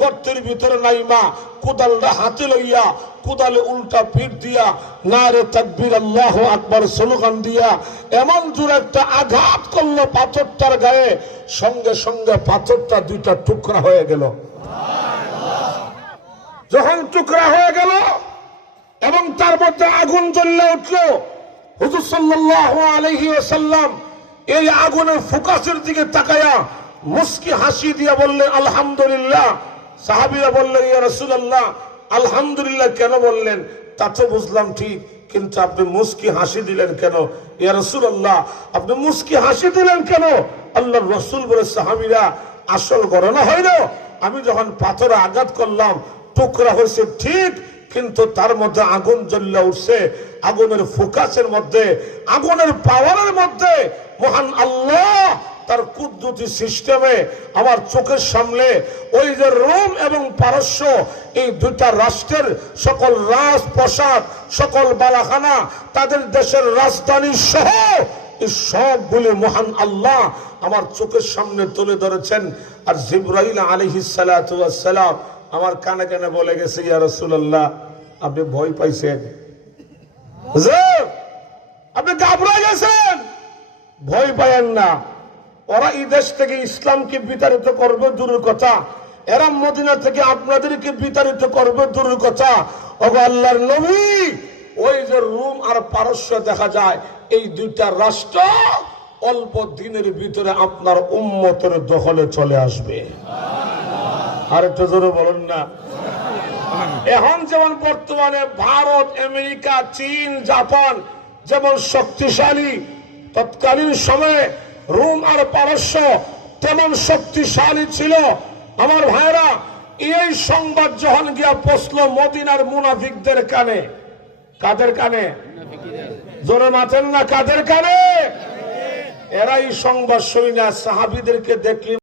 গর্তের ভিতরে নাইমা কোদালটা হাতে লইয়া কোদালে উল্টা পিঠ দিয়া নারে তাকবীর আল্লাহু আকবার স্লোগান দিয়া এমন জোরে একটা আঘাত করলো পাথরটার গায়ে, সঙ্গে সঙ্গে পাথরটা দুইটা টুকরা হয়ে গেল। যখন টুকরা হয়ে গেল এবং তার মধ্যে আগুন জ্বলে উঠলো, হুজুর সাল্লাল্লাহু আলাইহি ওয়াসাল্লাম এই আগুনের ফোকাসের দিকে তাকায়া মুস্কি হাসি দিয়ে বললেন আলহামদুলিল্লাহ। সাহাবীরা বললেন ইয়া রাসূলুল্লাহ আলহামদুলিল্লাহ কেন বললেন? তা তো বুঝলাম ঠিক, কিন্তু আপনি মুস্কি হাসি দিলেন কেন? ইয়া রাসূলুল্লাহ আপনি মুস্কি হাসি দিলেন কেন? আল্লাহর রাসূল বলে সাহাবীরা আসল গণনা হইল, আমি যখন পাথরে আঘাত করলাম টুকরা হয়েছে ঠিক, কিন্তু তার মধ্যে আগুন জ্বলে উঠছে। আগুনের ফোকাসের মধ্যে, আগুনের পাওয়ারের মধ্যে মহান আল্লাহ তার কুদরতি সিস্টেমে আমার চোখের সামনে ওই যে রোম এবং পারস্য এই দুইটা রাষ্ট্রের সকল রাজপ্রাসাদ, সকল বালাখানা, তাদের দেশের রাজধানী সহ এই সবগুলি মহান আল্লাহ আমার চোখের সামনে তুলে ধরেছেন। আর জিবরাইল আলাইহিস সালাতু ওয়াস সালাম আমার কানে কানে বলে গেছে ইয়া রাসূলুল্লাহ আপনি ভয় পাইছেন, আপনি ঘাবড়ে গেছেন, ভয় পায়েন না। ওরা এই দেশ থেকে ইসলামকে বিতাড়িত করবে দূরের কথা, এরা মদিনা থেকে আপনাদেরকে বিতাড়িত করবে দূরের কথা। ওগো আল্লাহর নবী, ওই যে রোম আর পারস্য দেখা যায় এই দুইটা রাষ্ট্র অল্প দিনের ভিতরে আপনার উম্মতের দখলে চলে আসবে। আর একটু জোরে বলুন না। এখন যেমন বর্তমানে ভারত, আমেরিকা, চীন, জাপান যেমন শক্তিশালী, তৎকালীন সময়ে রোম আর পারস্য তেমন শক্তিশালী ছিল। আমার ভাইরা, এই সংবাদ যখন গিয়া পৌঁছলো মদিনার মুনাফিকদের কানে, কাদের কানে? জোরে মাতেন না, কাদের কানে? এরা এই সংবাদ শুনে সাহাবীদেরকে দেখলেন